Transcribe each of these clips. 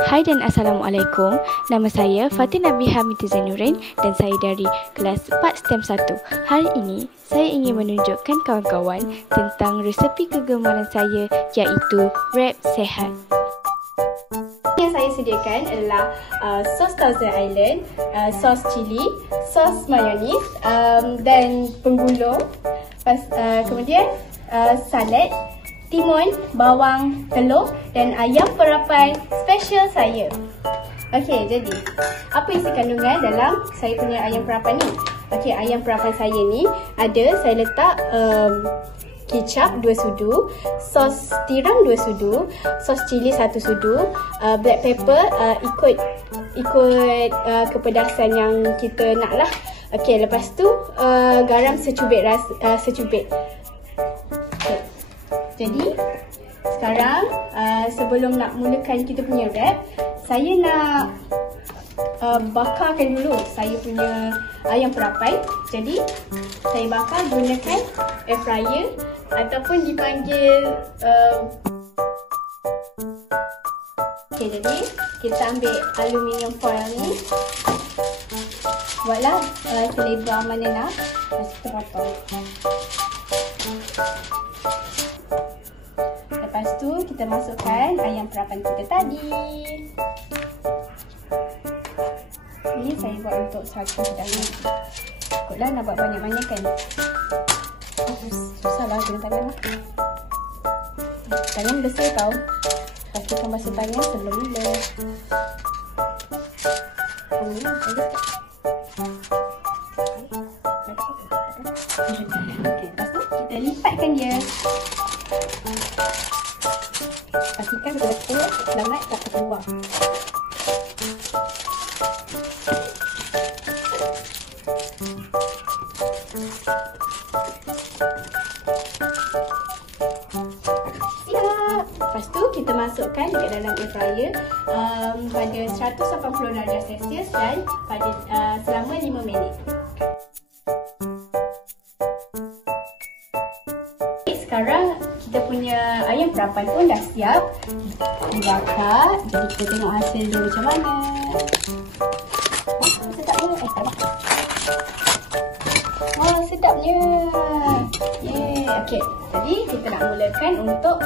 Hai dan Assalamualaikum. Nama saya Fatin Nabi Hamid Zainurin dan saya dari kelas 4 STEM 1. Hari ini, saya ingin menunjukkan kawan-kawan tentang resepi kegemaran saya iaitu wrap sehat. Yang saya sediakan adalah sos Thousand Island, sos cili, sos mayonis dan penggulung. Kemudian salad, timun, bawang, telur dan ayam perapan special saya. Okey, jadi apa isi kandungan dalam saya punya ayam perapan ni? Okey, ayam perapan saya ni saya letak kicap 2 sudu, sos tiram 2 sudu, sos cili 1 sudu, black pepper ikut kepedasan yang kita nak lah. Okey, lepas tu garam secubit secubit. Okay. Jadi sekarang sebelum nak mulakan kita punya wrap, saya nak bakarkan dulu saya punya ayam perapan. Jadi saya bakar gunakan air fryer ataupun dipanggil okey, jadi kita ambil aluminium foil ni, buatlah selebar mana nak, lepas kita potong. Lepas tu kita masukkan ayam perapan kita tadi. Ni saya buat untuk satu hidangan. Ikutlah nak buat banyak-banyak kan. Susahlah guna tangan lah. Tangan besar tau. Pastikan basuh tangan sebelum mula. Lepas tu kita lipatkan dia. Pastikan betul-betul selamat tak terkeluar. Siap! Lepas tu kita masukkan dekat dalam air fryer pada 180 darjah Celsius dan pada selama 5 minit. Sekarang kita punya ayam perapan pun dah siap dibakar. Jadi kita tengok hasil dia macam mana. Sedapnya. Wah, sedapnya. Yeay. Okey, jadi kita nak mulakan untuk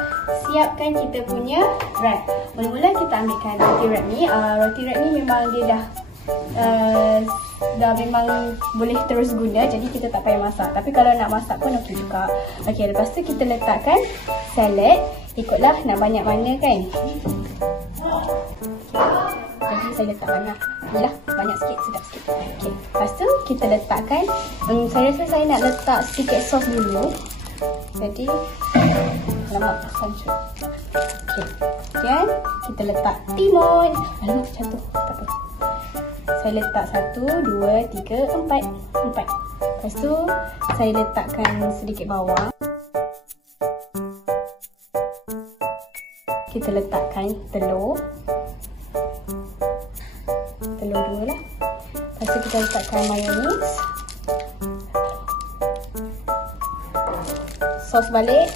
siapkan kita punya wrap. Mula-mula kita ambilkan roti wrap ni. Roti wrap ni memang dia dah memang boleh terus guna, jadi kita tak payah masak. Tapi kalau nak masak pun okey juga. Okey, lepas tu kita letakkan salad. Ikutlah nak banyak mana kan. Jadi saya letak banyak. Yalah, banyak sikit, sedap sikit. Okey, lepas tu kita letakkan saya rasa saya nak letak sedikit sos dulu. Jadi alamak, sancu. Okey, kemudian kita letak timun. Alamak, jatuh. Tak apa. Saya letak 1, 2, 3, 4. Lepas tu saya letakkan sedikit bawang. Kita letakkan telur 2 lah. Lepas tu kita letakkan mayonis, sos balik,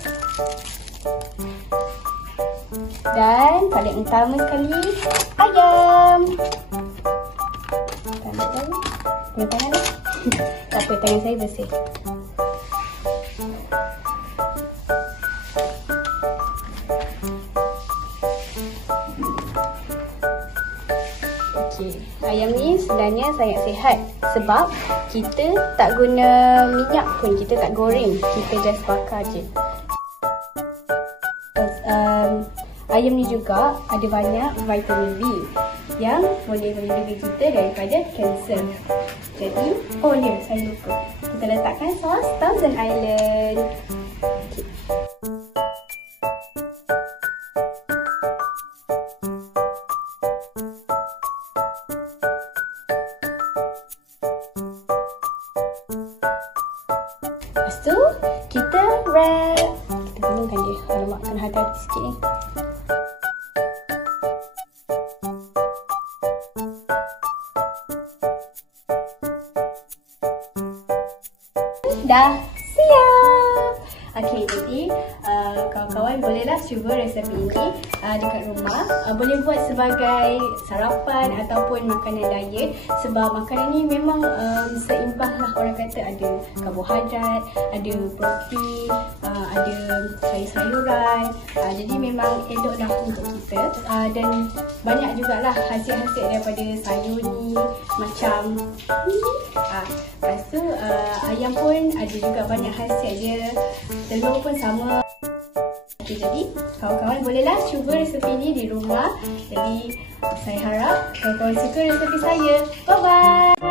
dan paling utama sekali ayam. Punya tangan lah. Tak apa, tangan saya bersih. Okey, ayam ni sebenarnya sangat sihat sebab kita tak guna minyak pun, kita tak goreng, kita just bakar je. Ayam ni juga ada banyak vitamin B yang boleh melindungi kita daripada kanser. Jadi, oh ya, saya lupa. Kita letakkan sos Thousand Island. Okay. Lepas tu, kita wrap. Kita gulungkan dia. Alamak, kena hati-hati sikit ni. Dah siap. Okey, jadi kawan-kawan bolehlah cuba resepi ini dekat rumah. Boleh buat sebagai sarapan ataupun makanan diet, sebab makanan ni memang seimbang lah, orang kata ada karbohidrat, ada protein, ada sayur-sayuran, jadi memang elok dah untuk kita. Dan banyak jugalah hasil-hasil daripada sayur ni, macam lepas tu ayam pun ada juga banyak hasil dia, telur pun sama. Jadi kawan-kawan bolehlah cuba resepi ni di rumah. Jadi saya harap kawan-kawan suka resepi saya. Bye bye.